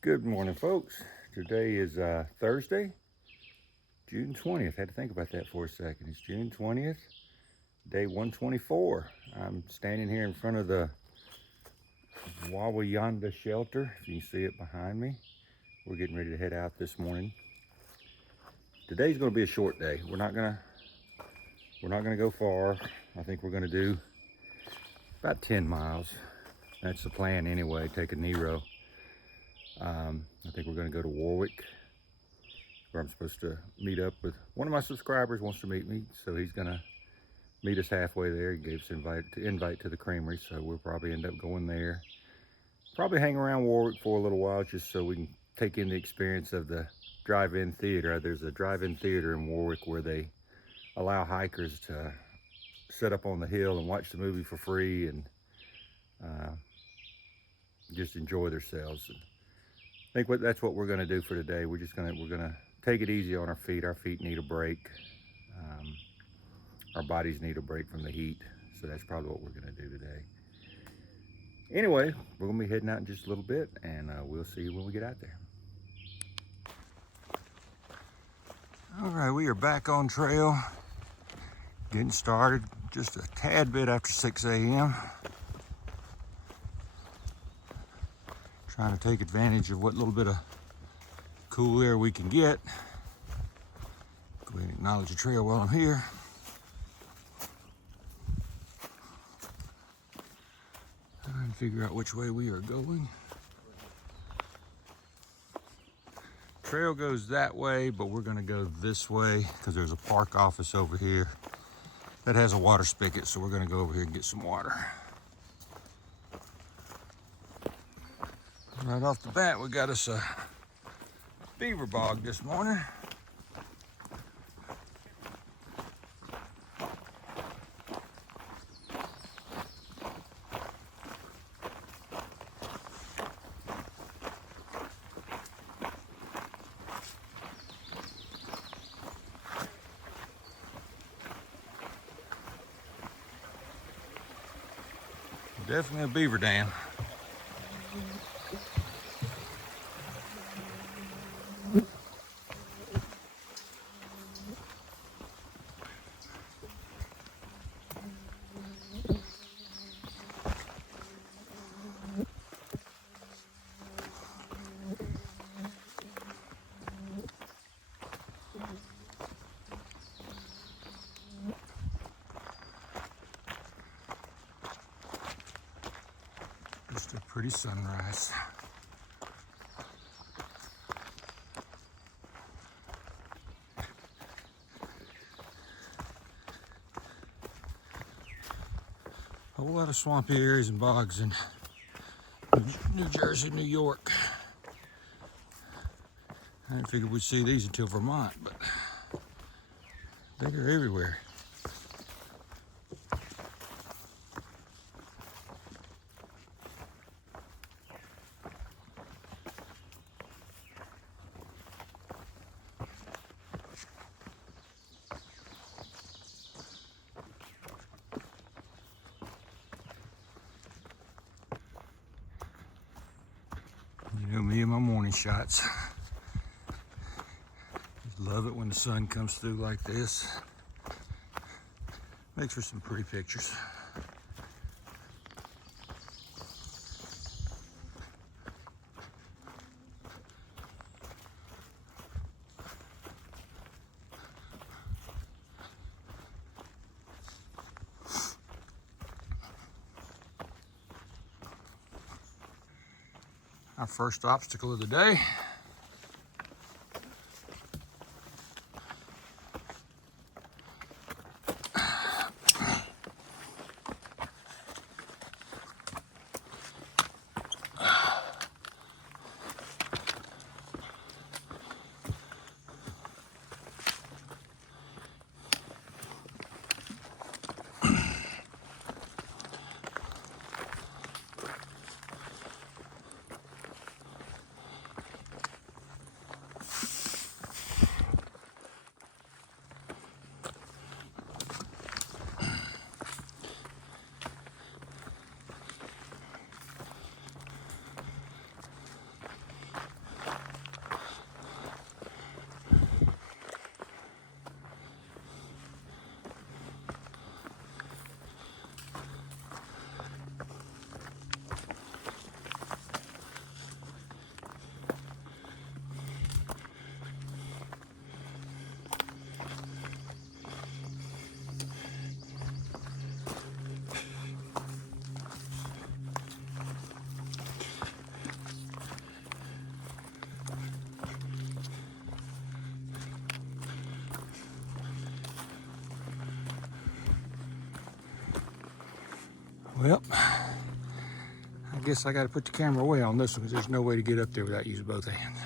Good morning, folks. Today is Thursday, June 20th. Had to think about that for a second. It's June 20th, day 124. I'm standing here in front of the Wawayanda shelter. If you can see it behind me, we're getting ready to head out this morning. Today's going to be a short day. We're not gonna go far. I think we're gonna do about 10 miles. That's the plan anyway. Take a Nero. I think we're going to go to Warwick, where I'm supposed to meet up with one of my subscribers. Wants to meet me, so he's going to meet us halfway there. He gave us invite to the creamery, so we'll probably end up going there. Probably hang around Warwick for a little while, just so we can take in the experience of the drive-in theater. There's a drive-in theater in Warwick where they allow hikers to set up on the hill and watch the movie for free and just enjoy themselves. I think that's what we're going to do for today. We're gonna take it easy on our feet. Our feet need a break. Our bodies need a break from the heat. So that's probably what we're going to do today. Anyway, we're going to be heading out in just a little bit, and we'll see you when we get out there. All right, we are back on trail. Getting started just a tad bit after 6 a.m. Trying to take advantage of what little bit of cool air we can get. Go ahead and acknowledge the trail while I'm here. Trying to figure out which way we are going. Trail goes that way, but we're gonna go this way because there's a park office over here that has a water spigot, so we're gonna go over here and get some water. Right off the bat, we got us a beaver bog this morning. Definitely a beaver dam. Just a pretty sunrise. A whole lot of swampy areas and bogs in New Jersey, New York. I didn't figure we'd see these until Vermont, but they're everywhere. You know me and my morning shots. Just love it when the sun comes through like this. Makes for some pretty pictures. Our first obstacle of the day. Well, I guess I got to put the camera away on this one because there's no way to get up there without using both hands.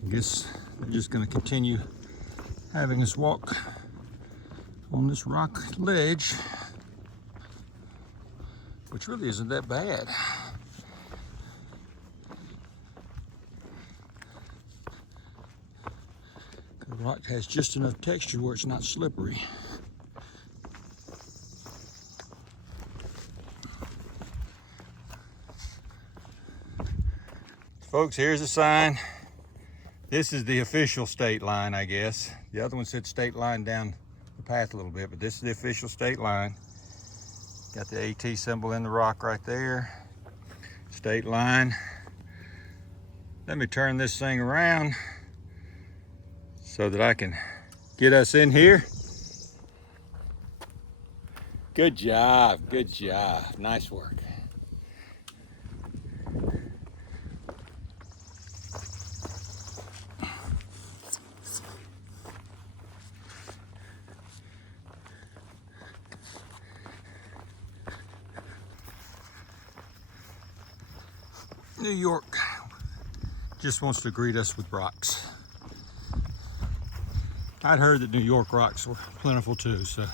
I guess I'm just going to continue having us walk on this rock ledge, which really isn't that bad. The rock has just enough texture where it's not slippery. Folks, here's a sign. This is the official state line, I guess. The other one said state line down the path a little bit, but this is the official state line. Got the AT symbol in the rock right there. State line. Let me turn this thing around so that I can get us in here. Good job, good job. Nice work. New York just wants to greet us with rocks. I'd heard that New York rocks were plentiful too, so. Of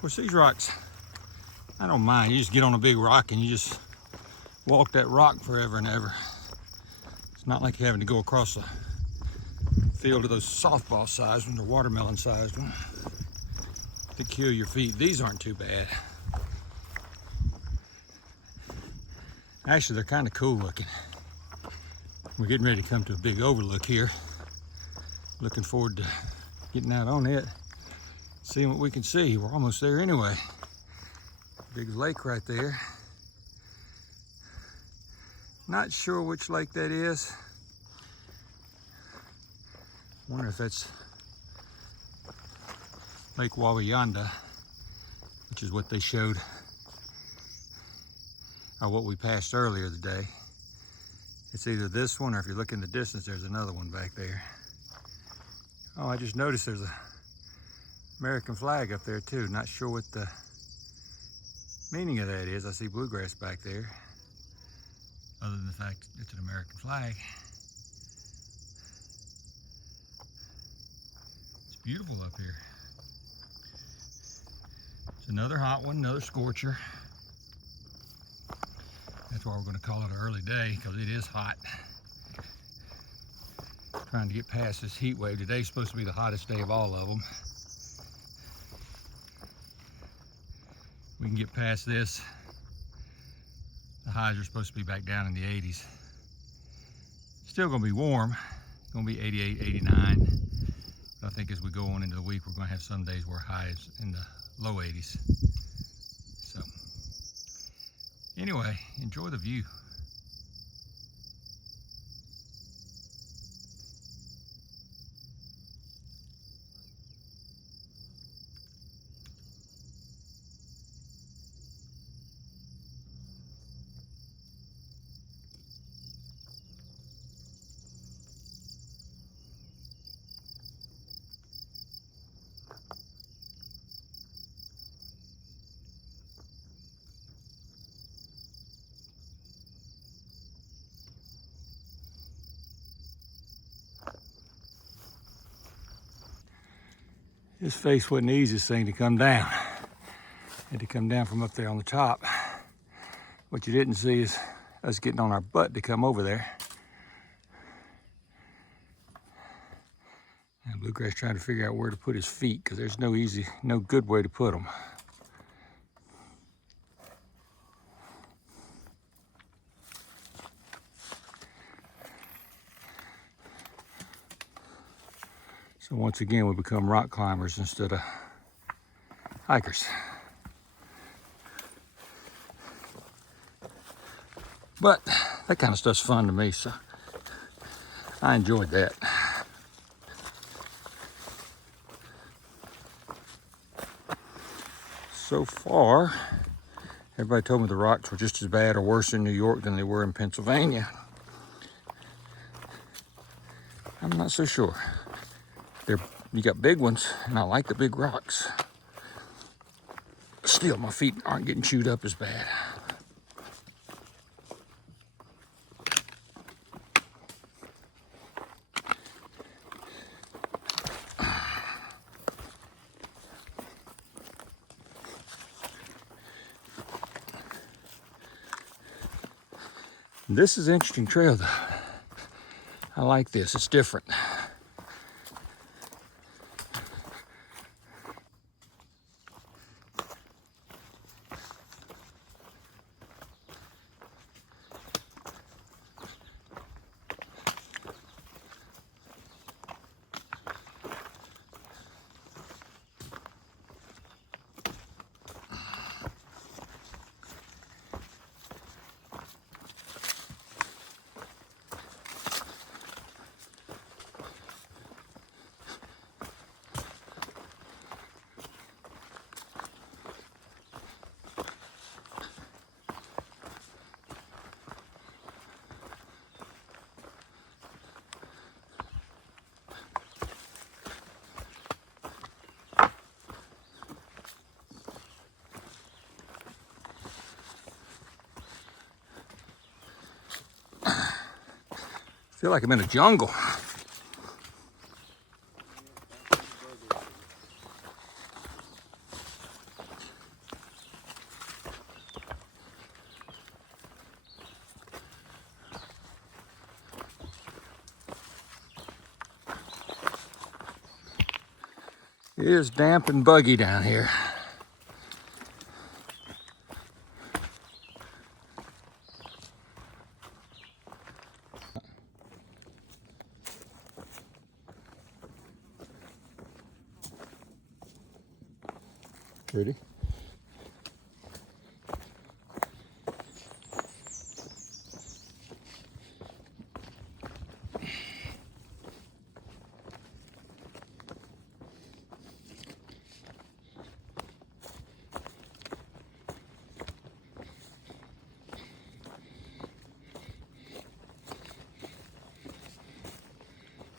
course, these rocks, I don't mind. You just get on a big rock and you just walk that rock forever and ever. It's not like you're having to go across a field of those softball sized ones or watermelon sized ones to kill your feet. These aren't too bad. Actually, they're kind of cool looking. We're getting ready to come to a big overlook here. Looking forward to getting out on it, seeing what we can see. We're almost there anyway. Big lake right there. Not sure which lake that is. Wonder if that's Lake Wawayanda, which is what they showed, or what we passed earlier today. It's either this one, or if you look in the distance, there's another one back there. Oh, I just noticed there's a American flag up there too. Not sure what the meaning of that is. I see bluegrass back there, other than the fact it's an American flag. It's beautiful up here. It's another hot one, another scorcher. That's why we're going to call it an early day, because it is hot. Trying to get past this heat wave. Today's supposed to be the hottest day of all of them. We can get past this. The highs are supposed to be back down in the 80s. Still going to be warm. It's going to be 88, 89. But I think as we go on into the week, we're going to have some days where highs in the low 80s. So anyway, enjoy the view. This face wasn't the easiest thing to come down. Had to come down from up there on the top. What you didn't see is us getting on our butt to come over there. And Bluegrass trying to figure out where to put his feet, because there's no good way to put them. So once again, we become rock climbers instead of hikers. But that kind of stuff's fun to me, so I enjoyed that. So far, everybody told me the rocks were just as bad or worse in New York than they were in Pennsylvania. I'm not so sure. You got big ones, and I like the big rocks. Still, my feet aren't getting chewed up as bad. This is an interesting trail, though. I like this. It's different. I feel like I'm in a jungle. It is damp and buggy down here. Pretty.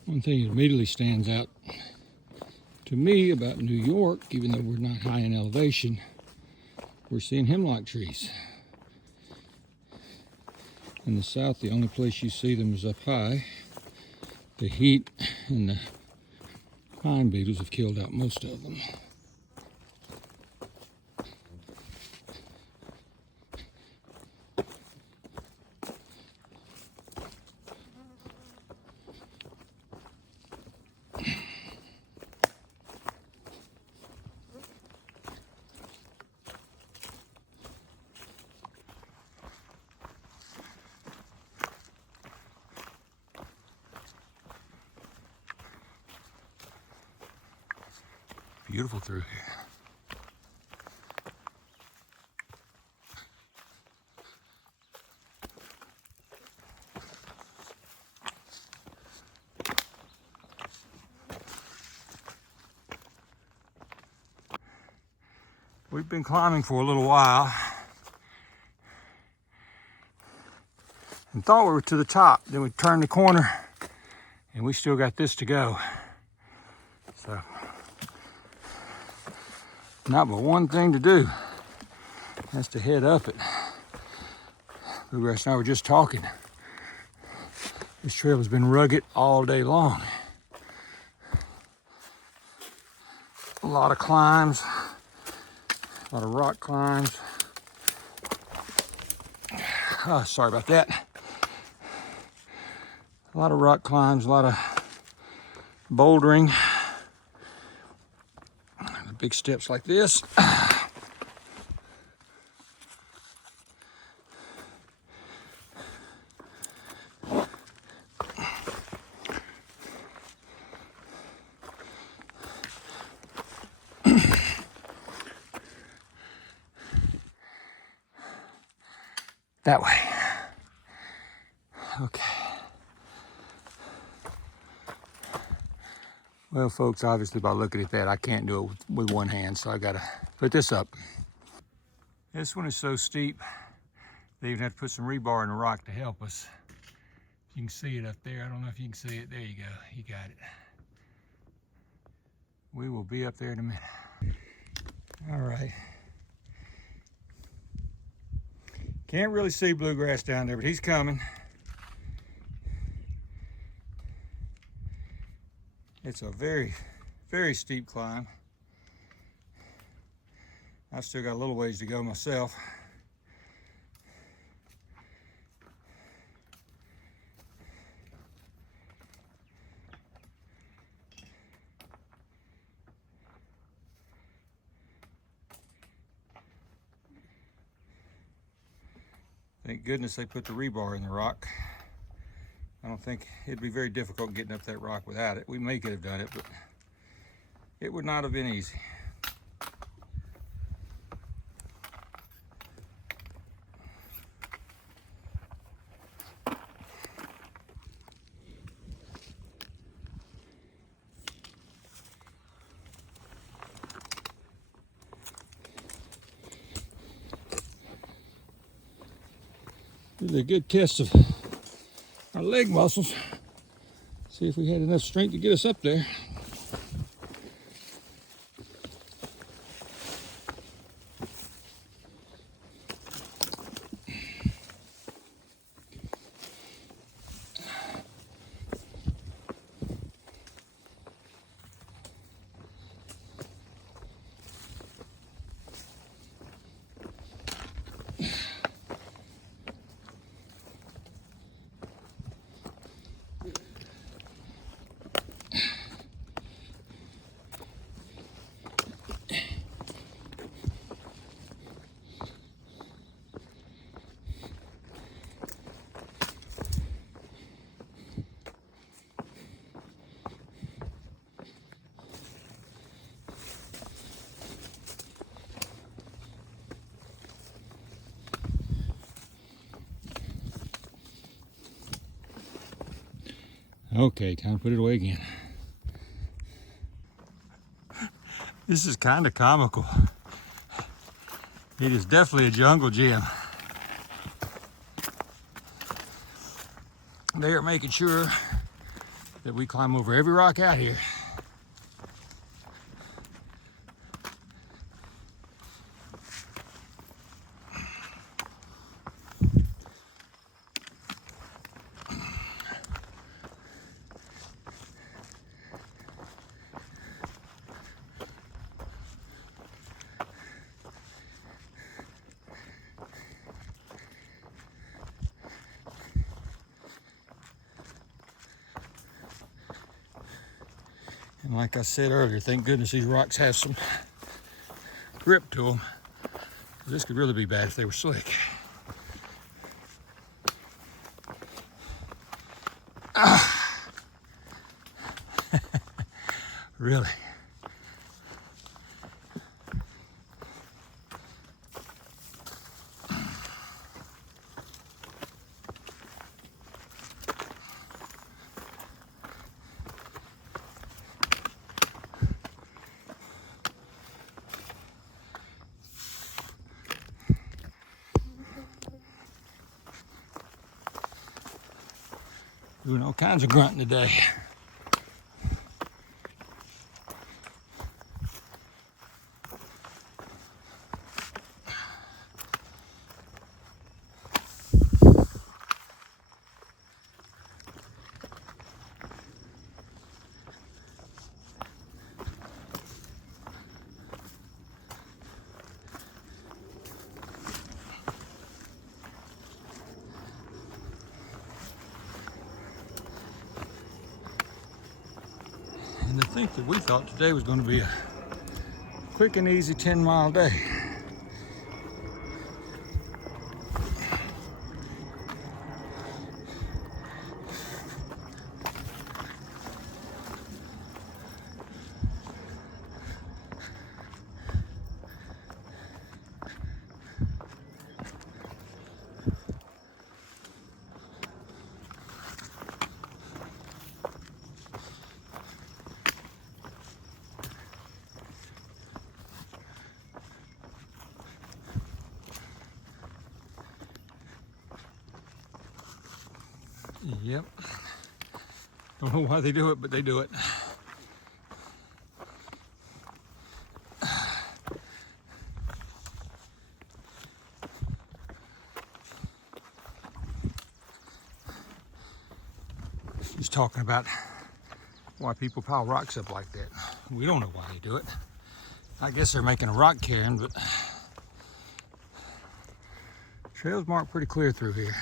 One thing that immediately stands out to me about New York, even though we're not high in elevation, we're seeing hemlock trees. In the south, the only place you see them is up high. The heat and the pine beetles have killed out most of them. beautiful through here. We've been climbing for a little while and thought we were to the top. Then we turned the corner and we still got this to go. So, not but one thing to do. That's to head up it. Bluegrass and I were just talking. This trail has been rugged all day long. A lot of climbs, a lot of rock climbs. Oh, sorry about that. A lot of rock climbs, a lot of bouldering. Big steps like this. That way. Okay. Well, folks, obviously by looking at that, I can't do it with one hand, so I gotta put this up. This one is so steep, they even have to put some rebar in the rock to help us. You can see it up there. I don't know if you can see it. There you go. You got it. We will be up there in a minute. All right. Can't really see Bluegrass down there, but he's coming. It's a very, very steep climb. I've still got a little ways to go myself. Thank goodness they put the rebar in the rock. I don't think it'd be very difficult getting up that rock without it. We may could have done it, but it would not have been easy. This is a good test of our leg muscles. See if we had enough strength to get us up there. Okay, time to put it away again. This is kind of comical. It is definitely a jungle gym. They are making sure that we climb over every rock out here. And like I said earlier, thank goodness these rocks have some grip to them. This could really be bad if they were slick. Really. Doing all kinds of grunting today. And to think that we thought today was going to be a quick and easy 10-mile day. Yep. Don't know why they do it, but they do it. Just talking about why people pile rocks up like that. We don't know why they do it. I guess they're making a rock cairn, but trails marked pretty clear through here.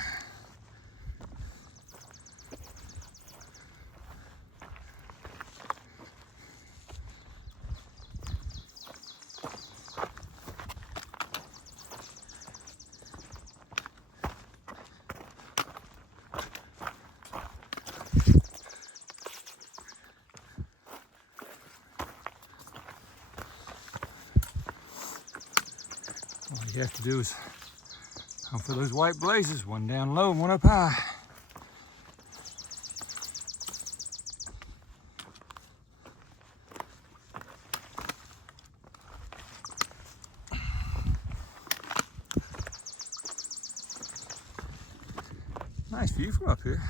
All you have to do is hunt for those white blazes, one down low and one up high. Nice view from up here.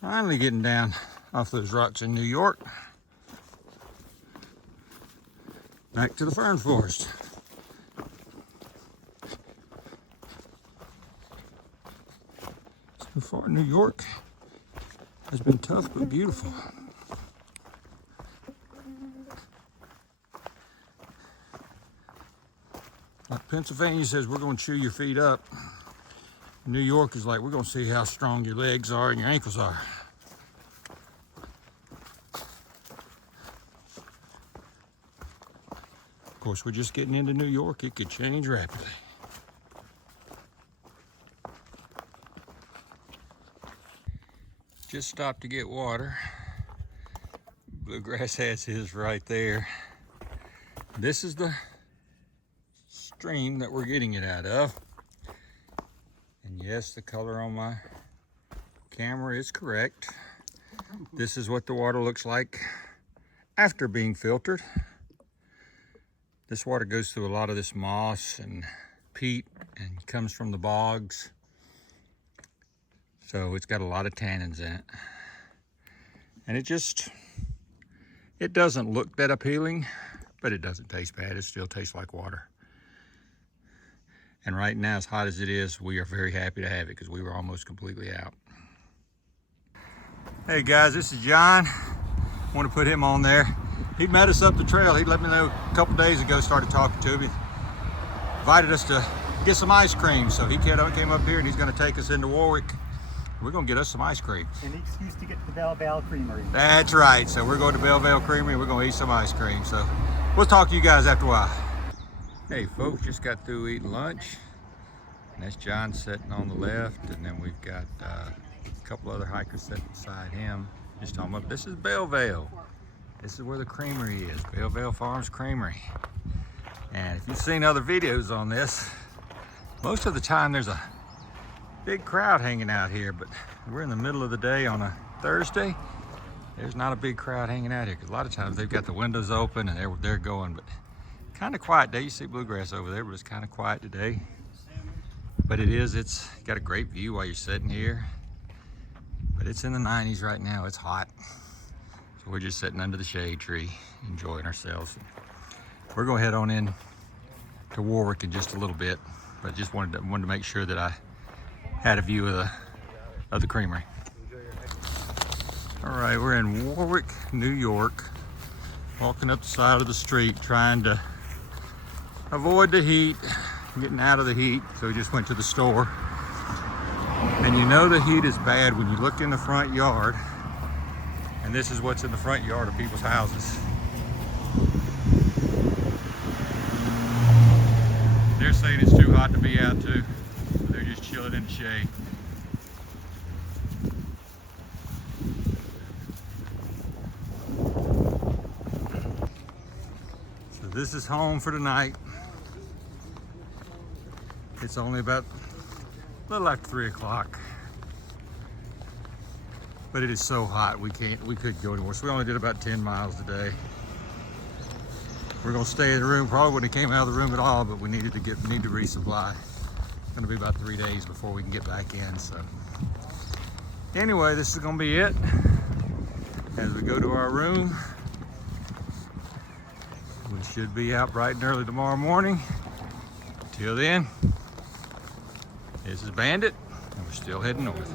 Finally getting down off those rocks in New York. Back to the fern forest. So far, New York has been tough but beautiful. Like Pennsylvania says, we're going to chew your feet up. New York is like, we're going to see how strong your legs are and your ankles are. Of course, we're just getting into New York. It could change rapidly. Just stopped to get water. Bluegrass has his right there. This is the stream that we're getting it out of. And yes, the color on my camera is correct. This is what the water looks like after being filtered. This water goes through a lot of this moss and peat and comes from the bogs. So it's got a lot of tannins in it. And it doesn't look that appealing, but it doesn't taste bad. It still tastes like water. And right now, as hot as it is, we are very happy to have it because we were almost completely out. Hey guys, this is John. I want to put him on there. He met us up the trail. He let me know a couple days ago, started talking to me. Invited us to get some ice cream. So he came up here and he's going to take us into Warwick. We're going to get us some ice cream. An excuse to get to the Bell Vale Creamery. That's right. So we're going to Bell Vale Creamery and we're going to eat some ice cream. So we'll talk to you guys after a while. Hey folks, just got through eating lunch. And that's John sitting on the left. And then we've got a couple other hikers sitting beside him. Just talking about, this is Bell Vale. This is where the creamery is, Bell Vale Farms Creamery. And if you've seen other videos on this, most of the time there's a big crowd hanging out here, but we're in the middle of the day on a Thursday. There's not a big crowd hanging out here because a lot of times they've got the windows open and they're going, but kind of quiet day. You see bluegrass over there, but it's kind of quiet today. But it's got a great view while you're sitting here. But it's in the 90s right now, it's hot. So we're just sitting under the shade tree, enjoying ourselves. We're gonna head on in to Warwick in just a little bit, but just wanted to make sure that I had a view of the creamery. All right, we're in Warwick, New York, walking up the side of the street, trying to avoid the heat, getting out of the heat. So we just went to the store. And you know the heat is bad when you look in the front yard, and this is what's in the front yard of people's houses. They're saying it's too hot to be out too, so they're just chilling in the shade. So this is home for tonight. It's only about a little after 3 o'clock, but it is so hot we couldn't go anywhere. So we only did about 10 miles today. We're gonna stay in the room. Probably wouldn't have came out of the room at all, but we need to resupply. It's gonna be about 3 days before we can get back in. So anyway, this is gonna be it as we go to our room. We should be out bright and early tomorrow morning. Till then, this is Bandit, and we're still heading north.